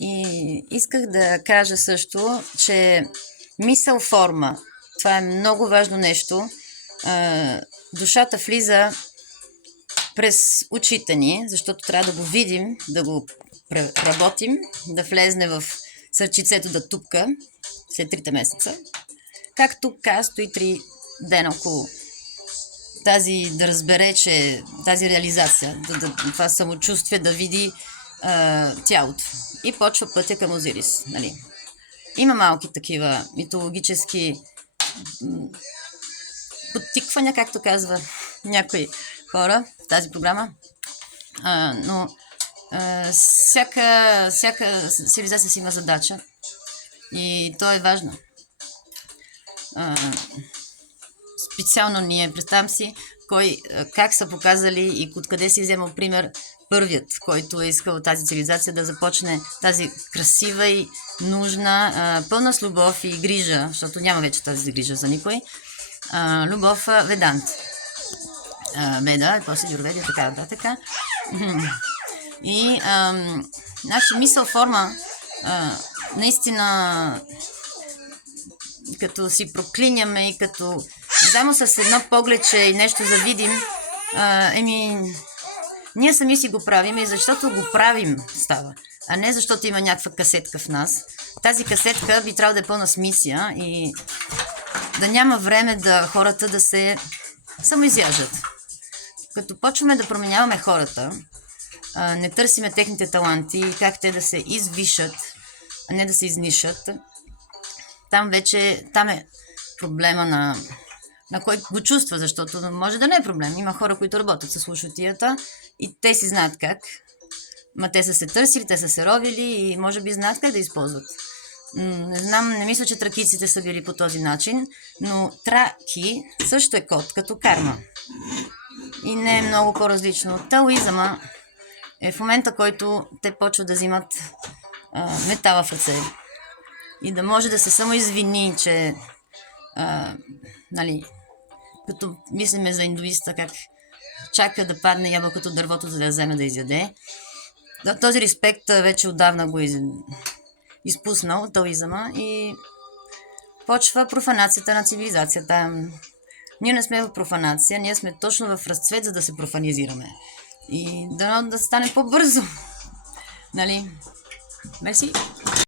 И исках да кажа също, че мисъл форма. Това е много важно нещо. Душата влиза през очите ни, защото трябва да го видим, да го преработим, да влезне в сърчицето да тупка след 3 месеца. Как тук стои 3 дена около тази, да разбере, че тази реализация, това самочувствие да види тялото. И почва пътя към Озирис. Нали. Има малки такива митологически подтиквания, както казва някои хора в тази програма. Но всяка цивилизация си има задача и то е важно. Специално ние, представям си, как са показали и откъде си вземал пример първият, който е искал тази цивилизация да започне тази красива и нужна, пълна с любов и грижа, защото няма вече тази грижа за никой, любов Ведант. Веда, и после Юрведа и така нататък. И наша мисъл форма наистина като си проклиняме и като само с едно погледче и нещо завидим, ние сами си го правим и защото го правим става, а не защото има някаква касетка в нас. Тази касетка би трябвало да е пълна с мисия и да няма време хората да се самоизяждат. Като почваме да променяваме хората, не търсиме техните таланти и как те да се извишат, а не да се изнишат, там е проблема на кой го чувства, защото може да не е проблем. Има хора, които работят с слушотията и те си знаят как. Те са се търсили, те са се ровили и може би знаят как да използват. Не знам, не мисля, че тракиците са били по този начин, но траки също е код, като карма. И не е много по-различно. Таоизъма е в момента, който те почват да взимат метала в ръце. И да може да се самоизвини, че като мислиме за индуиста, как чака да падне ябълкото от дървото, за да я вземе да изяде. Този респект вече отдавна го изпуснал, таоизъма, и почва профанацията на цивилизацията. Ние не сме в профанация, ние сме точно в разцвет, за да се профанизираме. И да стане по-бързо. Нали? Мерси.